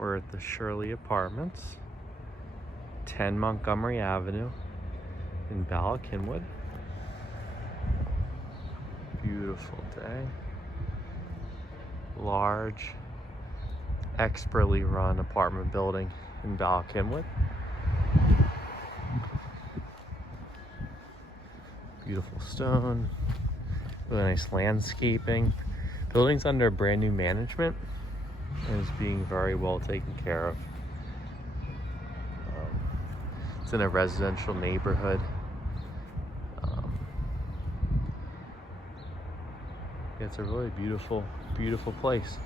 We're at the Shirley Apartments, 10 Montgomery Avenue in Bala Cynwyd. Beautiful day. Large, expertly run apartment building in Bala Cynwyd. Beautiful stone, really nice landscaping. Building's under brand new management and is being very well taken care of. It's in a residential neighborhood. It's a really beautiful, beautiful place.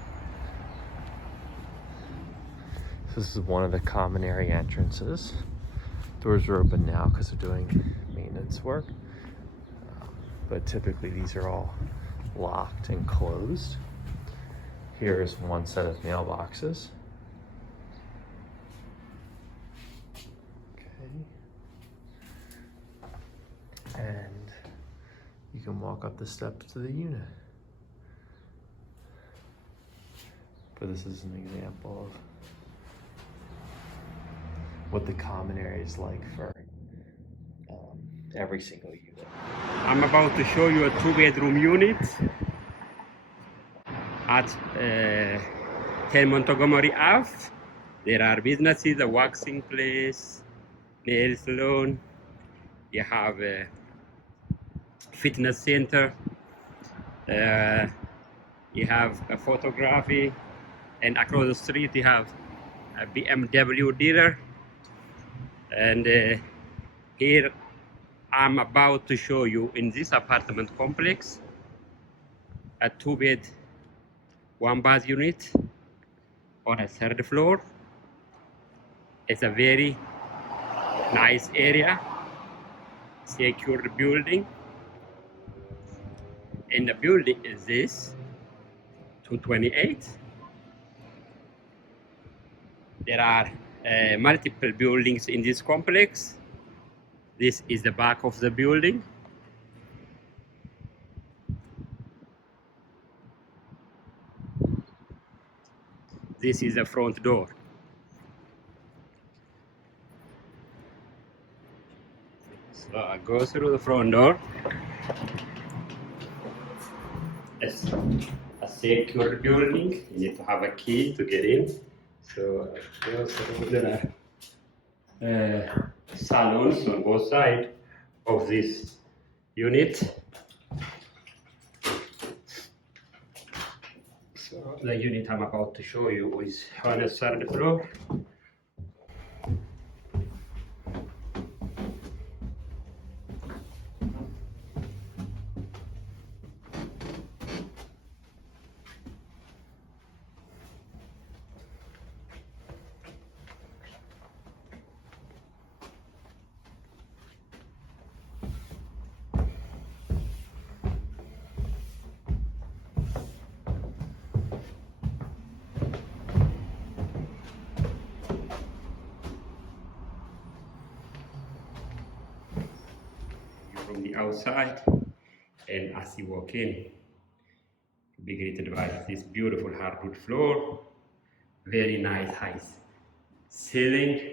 This is one of the common area entrances. Doors are open now because they're doing maintenance work. But typically these are all locked and closed. Here is one set of mailboxes. Okay. And you can walk up the steps to the unit. But this is an example of what the common area is like for every single unit. I'm about to show you a 2-bedroom unit at 10 Montgomery Ave. There are businesses, a waxing place, nail salon. You have a fitness center. You have a photography, and across the street you have a BMW dealer. And here I'm about to show you in this apartment complex a 2-bed, 1-bath unit on a 3rd floor. It's a very nice area, secure building. And the building is this 228. There are multiple buildings in this complex. This is the back of the building. This is the front door. So I go through the front door. It's a secure building. You need to have a key to get in. So there are salons on both sides of this unit. So the unit I'm about to show you is on the 3rd floor. From the outside, and as you walk in, you'll be greeted by this beautiful hardwood floor, very nice high ceiling,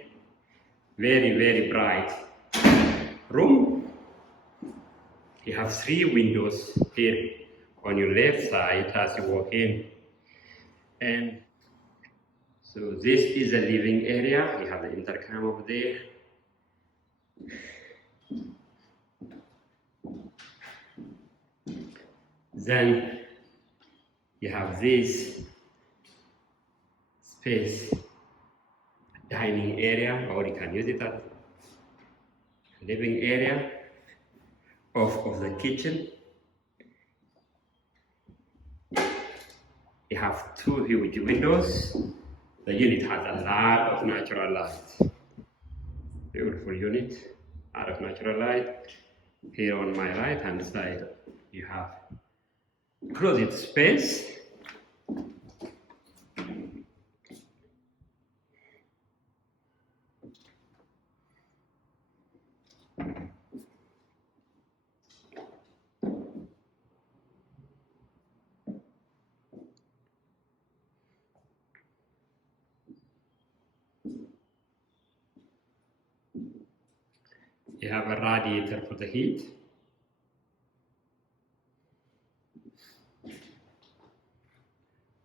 very bright room. You have 3 windows here on your left side as you walk in, and so this is the living area. You have the intercom over there. Then you have this space, dining area, or you can use it as living area of the kitchen. You have 2 huge windows. The unit has a lot of natural light. Beautiful unit, a lot of natural light. Here on my right hand side, you have closet space. You have a radiator for the heat.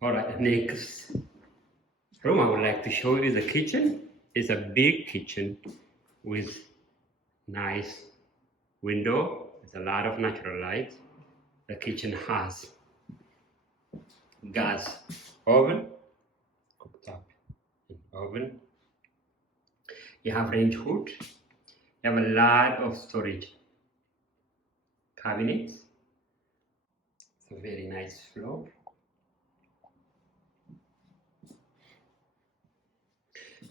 Alright, next room I would like to show you the kitchen. It's a big kitchen with nice window. There's a lot of natural light. The kitchen has gas oven, cooktop and oven. You have range hood. You have a lot of storage cabinets. It's a very nice floor.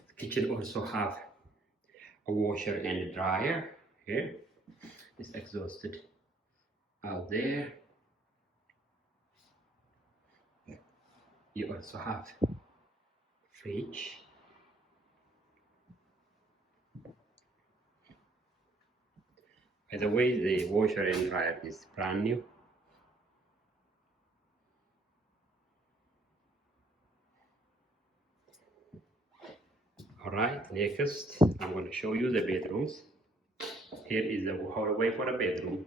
The kitchen also have a washer and a dryer here. It's exhausted out there. You also have fridge. By the way, the washer and dryer is brand new. Alright, next I'm going to show you the bedrooms. Here is the hallway for a bedroom.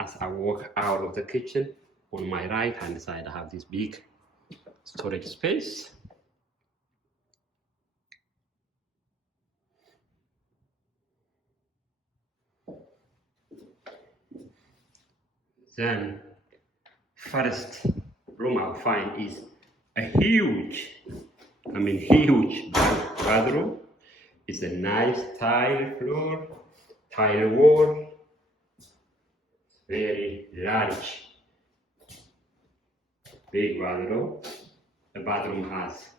As I walk out of the kitchen, on my right hand side I have this big storage space. Then first room I'll find is a huge bathroom. It's a nice tile floor, tile wall, very large, big bathroom. The bathroom has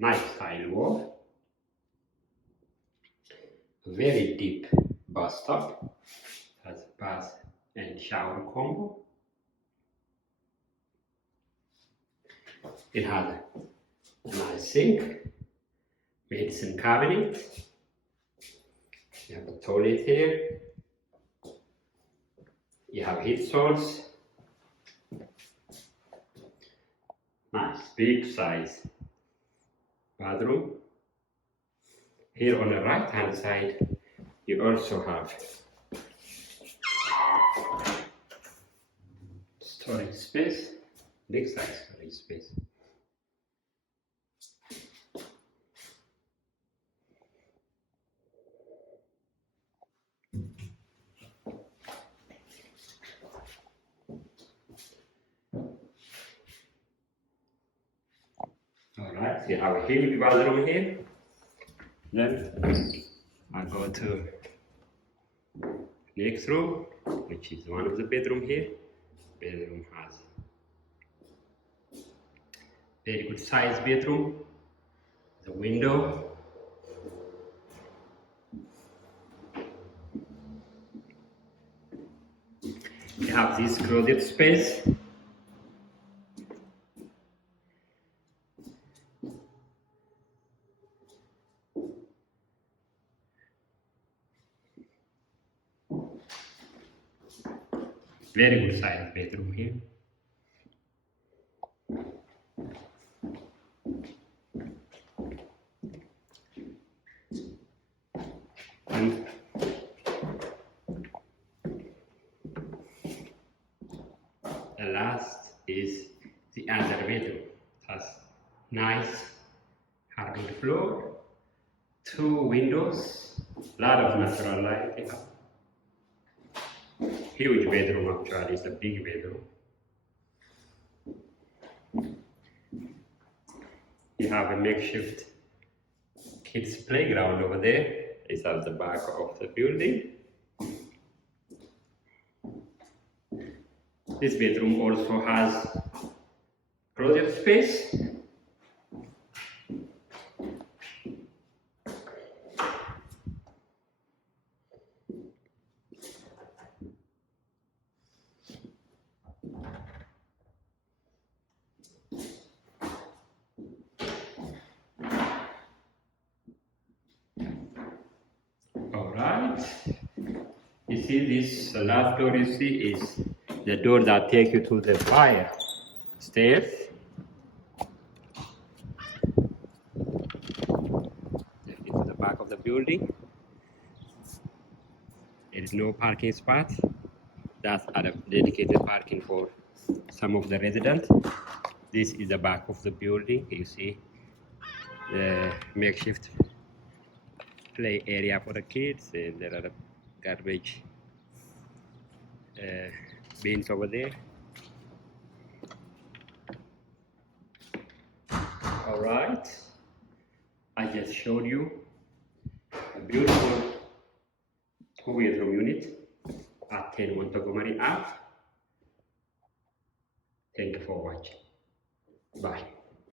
nice tile wall, very deep bathtub, has bath and shower combo. It has a nice sink, medicine cabinet. You have a toilet here. You have heat source. Nice big size bathroom. Here on the right hand side, you also have storage space, big size storage space. Alright, you have a huge bathroom here. Then I go to next room, which is one of the bedroom here. Bedroom has very good size bedroom. The window. You have this closet space. Very good size bedroom here. And the last is the other bedroom. It has nice hardwood floor, 2 windows, lot of natural light. Huge bedroom actually, it's a big bedroom. You have a makeshift kids playground over there. It's at the back of the building. This bedroom also has closet space. Alright, you see this last door you see is the door that takes you to the fire stairs. Take you to the back of the building. is no parking spot. That's a dedicated parking for some of the residents. This is the back of the building. You see the makeshift play area for the kids, and there are garbage bins over there. All right, I just showed you a beautiful 2-bedroom unit at 10 Montgomery Ave. Thank you for watching. Bye.